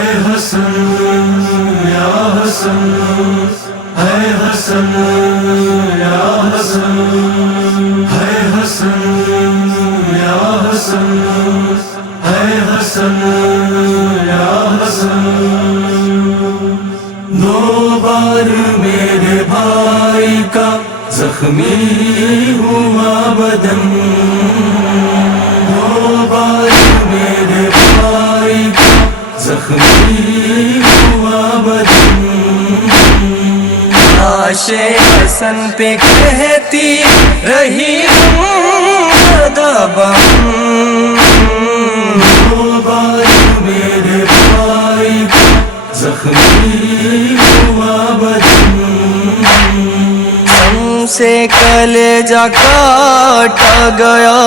ہے حسن یا حسن، ہے حسن یا حسن، ہے حسن یا حسن، ہے حسن یا حسن۔ دو بار میرے بھائی کا زخمی ہوا بدن، دو بار میرے بھائی کا زخمی ہوا بدن۔ لاش حسن پہ کہتی رہی دبم، دو بار میرے بھائی کا زخمی ہوا بدن۔ ہم سے کلیجہ کاٹا گیا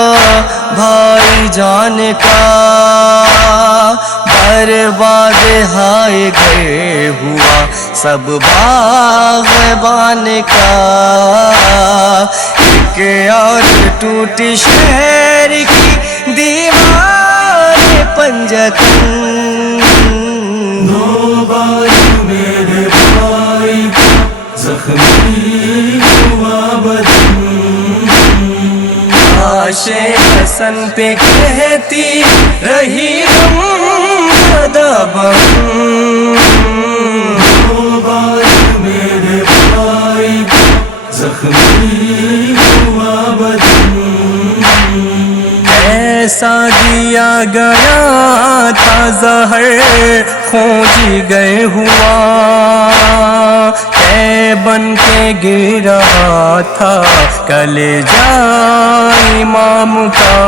بھائی جان کا، برباد ہائے گئے ہوا سب باغبان کا۔ ایک اور ٹوٹی شہر کی دیوار پنجتن، دو بار میرے بھائی کا زخمی ہوا بدن۔ لاش حسن پہ کہتی رہی دبم، دو بار میرے بھائی کا زخمی ہوا بدن۔ ایسا دیا گیا تھا زہر کھوج گئے ہوا، کہ بن کے گر رہا تھا کلیجہ امام کا۔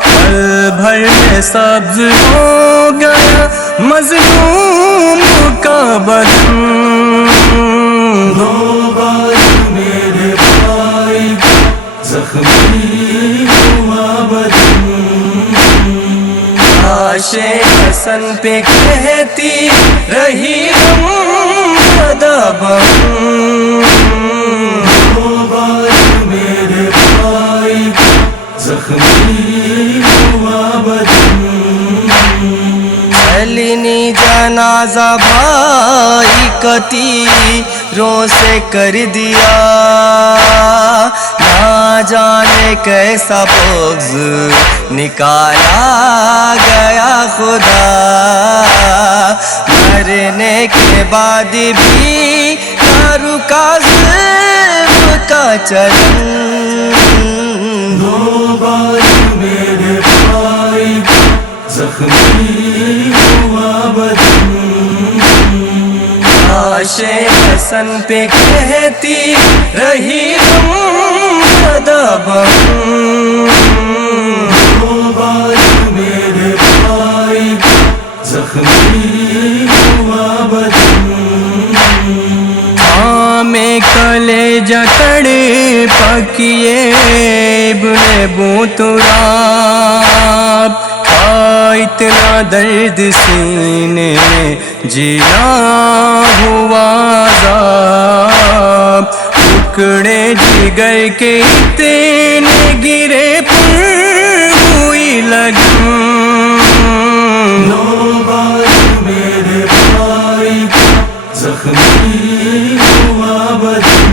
پل بھر میں سبز ہو گیا مظلوم کا بدن، دو بار میرے بھائی کا زخمی ہوا بدن۔ لاش حسن پہ کہتی رہی دبم، دو بار میرے بھائی کا زخمی ہوا بدن۔ چلنی جنازہ بھائی کتیروں سے کر دیا، نہ جانے کیسا بغض نکالا گیا خدا۔ مرنے کے بعد بھی نہ رکا ظلم کا چلن، دو بار میرے بھائی کا زخمی ہوا بدن۔ لاش حسن پہ کہتی رہی دبم، دو بار میرے بھائی کا زخمی ہوا بدن۔ میں کلیجہ کڑے پکیے ابن بوتراب، اتنا درد سینے میں جینا ہوا عذاب، ٹکڑے جگر کے اتنے گرے پر ہوئی لگن، دو بار میرے بھائی کا زخمی ہوا بدن۔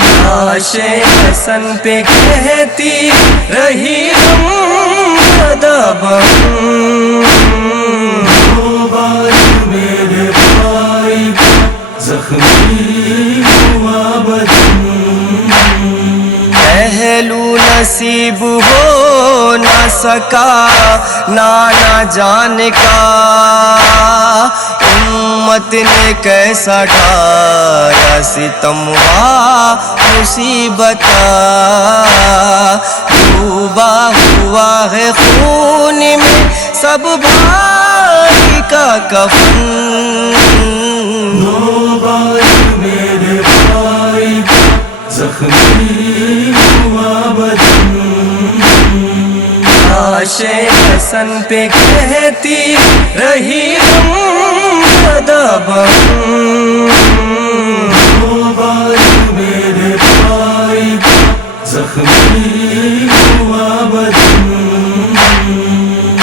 لاش حسن پہ کہتی رہی دبم، دو بار میرے بھائی کا زخمی ہوا بدن۔ پہلو نصیب ہو نہ سکا نانا جان کا، امت نے کیسا ڈھایا ستم ہوا مصیبت، ڈوبا ہوا ہے خون میں سب بھائی کا کفن، دو بار میرے بھائی کا زخمی ہوا بدن۔ لاش حسن پہ کہتی رہی دبم، دو بار میرے بھائی کا زخمی ہوا بدن۔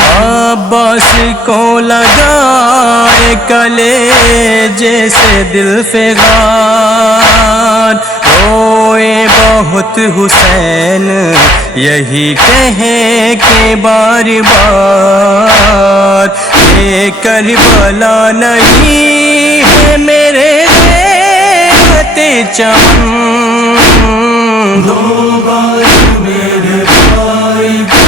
اب عباس کو لگائے کلیجے سے دل فغان، روئے بہت حسین یہی کہیں کہ بار بار، یہ کربلا نہیں ہے میرے ذیلِ چمن، دو بار میرے بھائی کا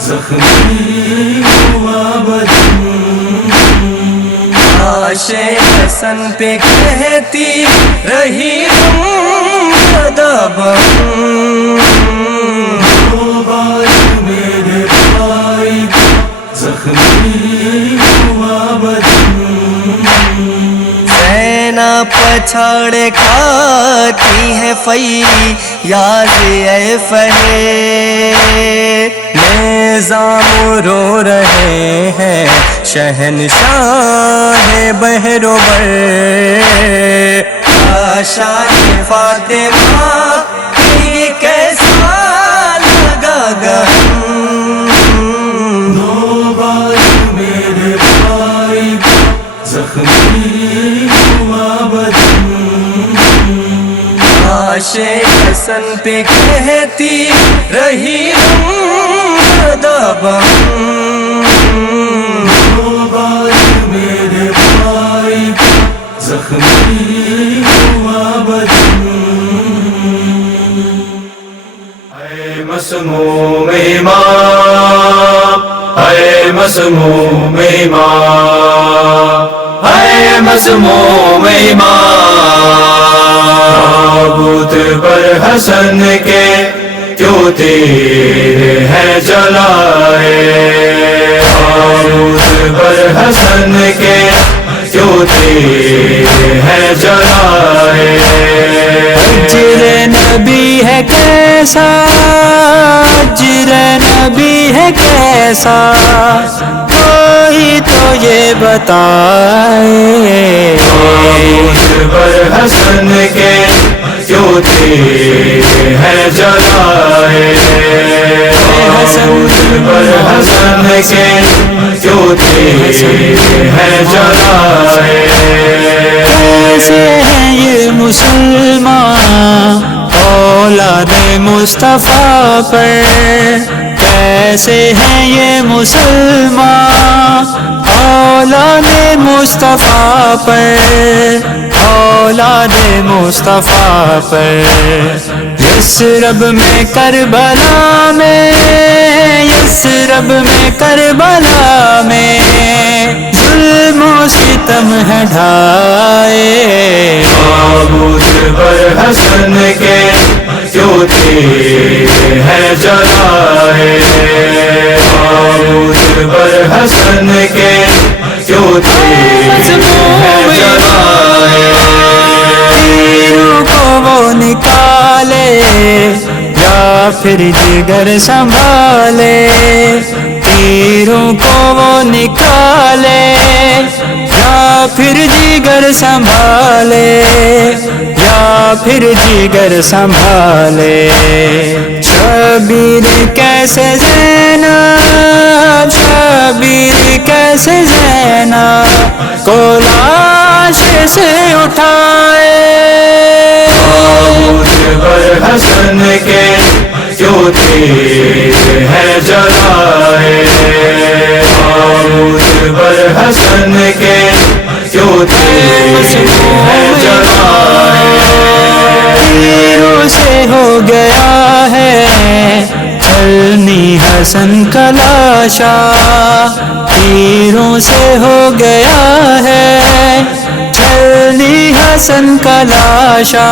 زخمی ہوا بدن، لاش حسن پہ کہتی رہی تم سدا بم، دو بار میرے بھائی کا زخمی ہوا بدن، زینب پچھاڑے کھاتی ہے فیاض اے فہے، نظام رو رہے ہیں شہنشاہ بحر و بر، شاہ فاطمہ یہ کیسا لگا گہن، دو بار میرے بھائی کا زخمی ہوا بدن، لاش حسن پہ کہتی رہی تم سدا بم، دو بار میرے بھائی کا زخمی ہوا بدن، اے مسموم امام، اے مسموم امام، اے مسموم امام، تابوت پر حسن کے کیوں تیر ہے جلائے، تابوت پر حسن کے کیوں تیر ہے جلائے، اجر نبی ہے کیسا، اجر نبی ہے کیسا، کوئی تو یہ بتائے، تابوت پر حسن کے کیوں تیر ہے جلائے، تابوت پر حسن کے کیوں تیر ہے جلائے، کیسے ہیں یہ مسلمان اولاد مصطفیٰ پر، کیسے ہیں یہ مسلمان اولاد مصطفیٰ پر، اولاد مصطفیٰ پر، یثرب میں کربلا میں، یثرب میں کربلا میں ظلم و ستم ہے ڈھائے، تابوت پر حسن کے کیوں تیر ہے جلائے، تابوت پر حسن کے کیوں تیر ہے جلائے، تیروں کو وہ نکالے یا پھر جگر سنبھالے، تیروں کو وہ نکالے یا پھر جگر سنبھالے، یا پھر جگر سنبھالے، شبیر کیسے زینب، شبیر کیسے زینب کو لاش سے اٹھائے، تابوت پر حسن کے کیوں تیر ہے جلائے، تابوت پر حسن کے کیوں تیر ہے جلائے، تیروں سے ہو گیا ہے چلنی حسن کا لاشا، تیروں سے ہو گیا ہے چلنی حسن کا لاشا،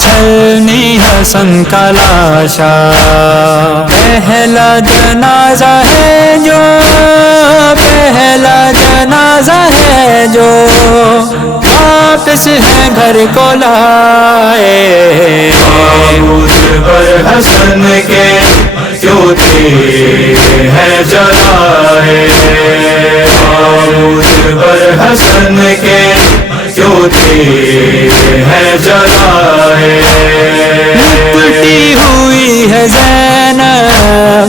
چلنی حسن کا لاشا، پہلا جنازہ ہے جو، پہلا جنازہ ہے جو واپس ہے گھر کو لائے، تابوت پر حسن کے کیوں تیر ہے جلائے، تابوت پر حسن کے کیوں تیر ہے جلائے، لپٹی ہوئی ہے زینب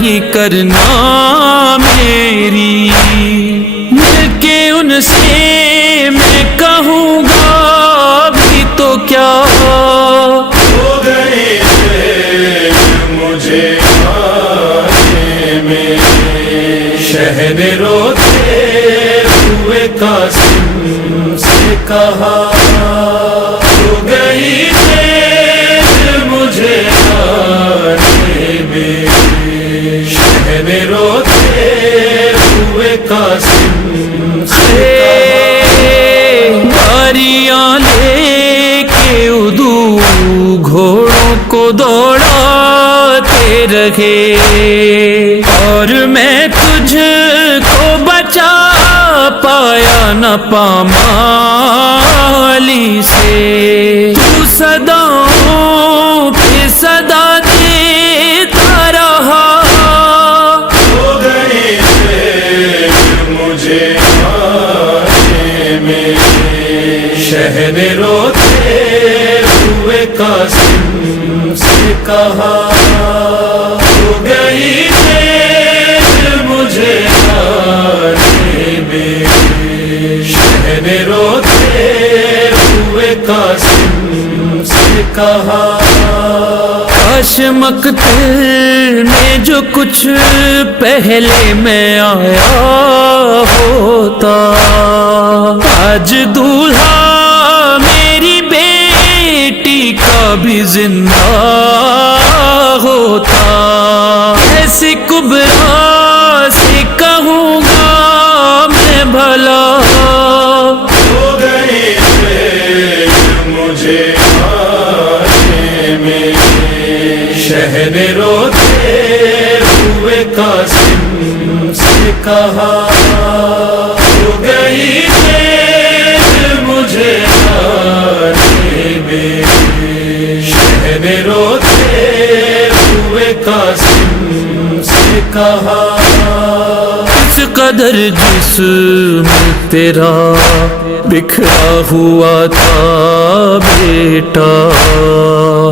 نہیں کرنا میری، مل کے ان سے میں کہوں گا بھی تو کیا، ہو گئے تھے مجھے آنے میں، شہد روتے ہوئے قاسم سے کہا، ہو گئی دیر مجھے آنے میں، شہد روتے ہوئے قاسم سے باریاں لے کے ادو گھوڑوں کو دوڑاتے رہے، اور میں تجھ کو بچا پایا نہ پامالی سے، تو صداؤں پہ صدا دیتا رہا، ہو گئے تھے مجھے آنے میں، شہد روتے ہوئے قاسم سے کہا، ہو گئی دیر مجھے آنے میں، شہد روتے ہوئے قاسم سے کہا، کاش مقتل میں جو کچھ پہلے میں آیا ہوتا، آج دولہا میری بیٹی کا بھی زندہ ہوتا، ایسے کبرا سے کہوں گا میں بھلا، ہو گئے تھے مجھے آنے میں، شہد روتے ہوئے قاسم سے کہا، ہو گئی دیر مجھے آنے میں، شہد روتے ہوئے قاسم سے کہا، اس قدر جسم تیرا بکھرا ہوا تھا بیٹا،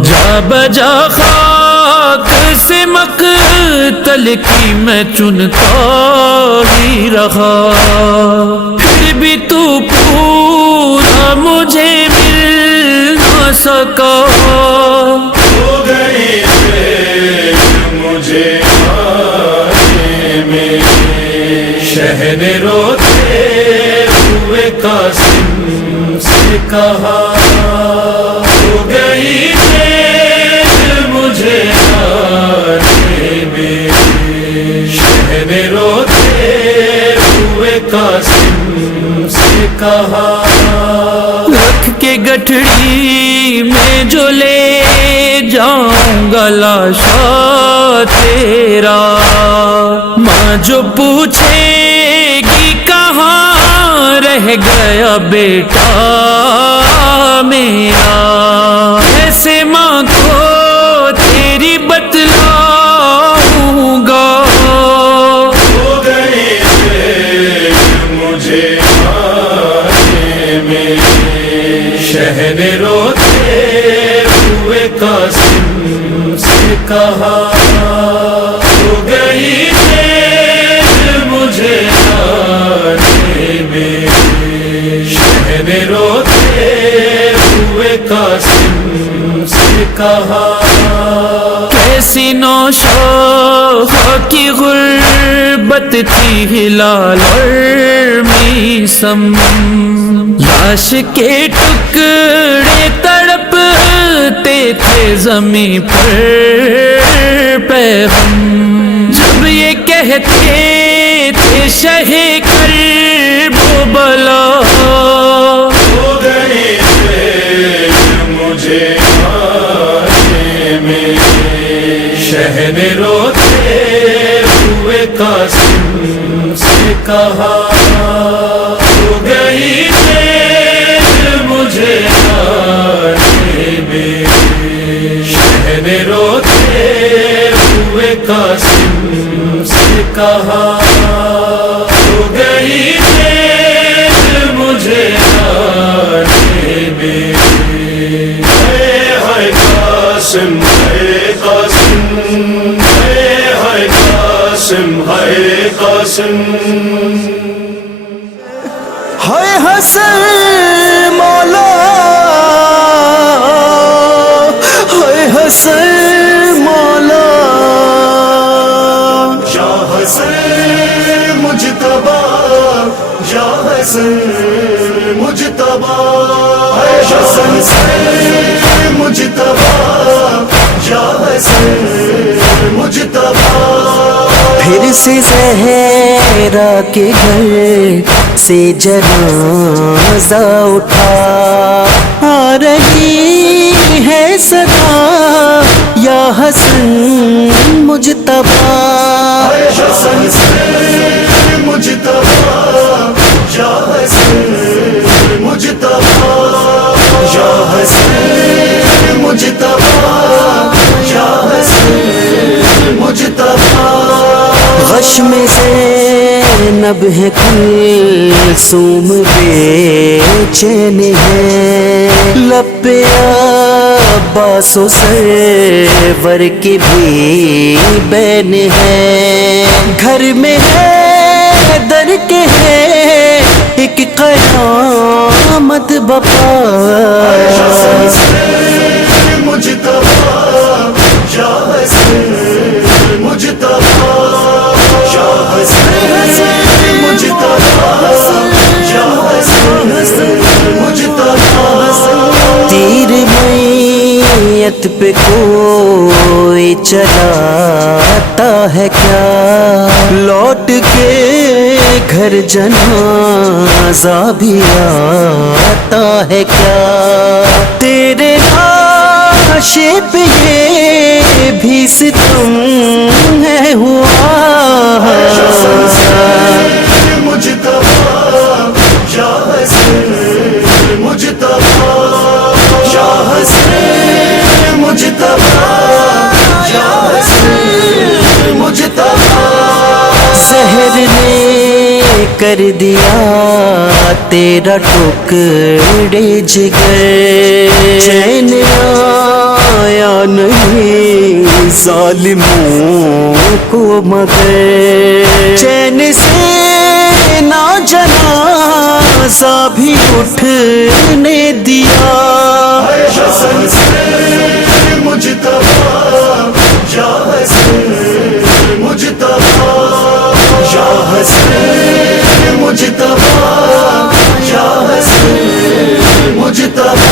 جا بجا خاک سے مقتل کی میں چنتا ہی رہا، پھر بھی تو پورا مجھے مل نہ سکا، ہو گئے تھے مجھے آنے میں، شہد روتے ہوئے قاسم سے کہا، ہو گئی دیر مجھے آنے میں، شہد روتے ہوئے قاسم سے کہا، رکھ کے گٹھڑی میں جو لے جاؤں گا لاشا تیرا، ماں جو پوچھے گی کہاں رہ گیا بیٹا میرا، ایسے ماں کو تیری بتلاؤں گا، ہو گئے تھے مجھے آنے میں، شہد روتے ہوئے قاسم سے کہا، ہو گئی دیر مجھے آنے میں، شہد روتے ہوئے قاسم سے کہا، کیسی نوشاخ کی غربت تھی ہلال اور میسم، لاش کے ٹکڑے تڑپتے تھے زمین پر پیغم، جب یہ کہتے تھے شہ کرب و بلا، ہو گئے تھے مجھے آنے میں، شہد روتے ہوئے قاسم سے کہا، ہو گئی دیر مجھے آنے میں، شہد روتے ہوئے قاسم سے کہا، ہو گئی دیر مجھے آنے میں، ہے قاسم، ہے قاسم، ہے قاسم، سے زہرا کے گھر سے جنازہ اٹھا، آ رہی ہے صدا یا حسن مجتبی، حسن سے مجتبی یا حسن مجتبی، یا حسن مجتبی، یا حسن مجتبی۔ غش میں زینب ہے کلثوم بے چین ہے، لب پہ عباس و سرور کی بھی بین ہے، گھر میں ہے در کے ہے ایک قیامت بپا، حسن سے مجتبی یا حسن مجتبی، یا حسن مجتبی، یا حسن مجتبی۔ تیر میت پہ کوئی چلاتا ہے کیا، لوٹ کے گھر جنازہ بھی آتا ہے کیا، تیرے لاشے پہ یہ بھی ستم ہے ہوا، حسن سے مجتبی یا حسن مجتبی، یا حسن مجتبی، یا حسن مجتبی۔ زہر نے کر دیا تیرا ٹکڑے جگر، چین آیا نہیں ظالموں کو مگر، چین سے نہ جنازہ بھی اٹھنے دیا، حسن سے مجتبی یا حسن مجتبی، یا حسن مجتبی، یا حسن مجتبی۔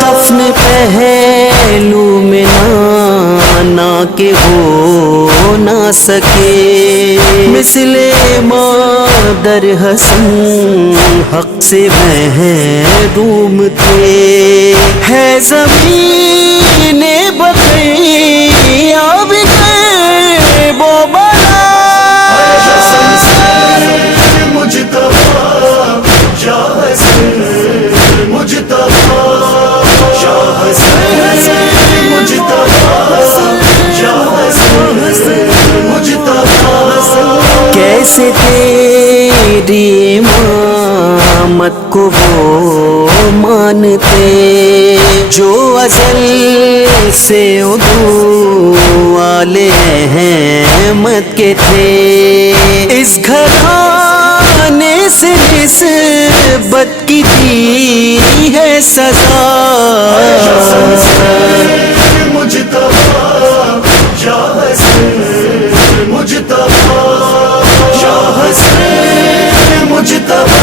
دفن پہلو میں نانا کے ہو نہ سکے، مثل مادر حسن حق سے محروم تھے، ہے زمین بقیہ بھی وہ بڑا، حسن سے مجتبی یا حسن مجتبی، یا حسن مجتبی، یا حسن مجتبی۔ کیسے تیری امامت کو وہ مانتے جو ازل سے ادو والے احمد کے تھے، اس گھرانے سے نسبت کی دی ہے سزا، حسن سے مجتبی یا حسن مجتبی، یا حسن مجتبی،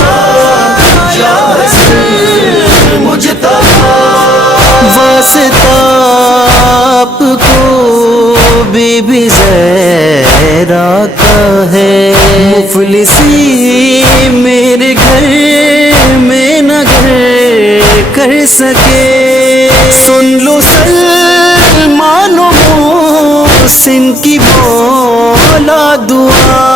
یا حسن مجتبی۔ واسطہ آپ کو بی بی زہرا کا ہے، مفلسی میرے گھر میں نہ گھر کر سکے، سن لو سلمان و محسن کی مولا دعا،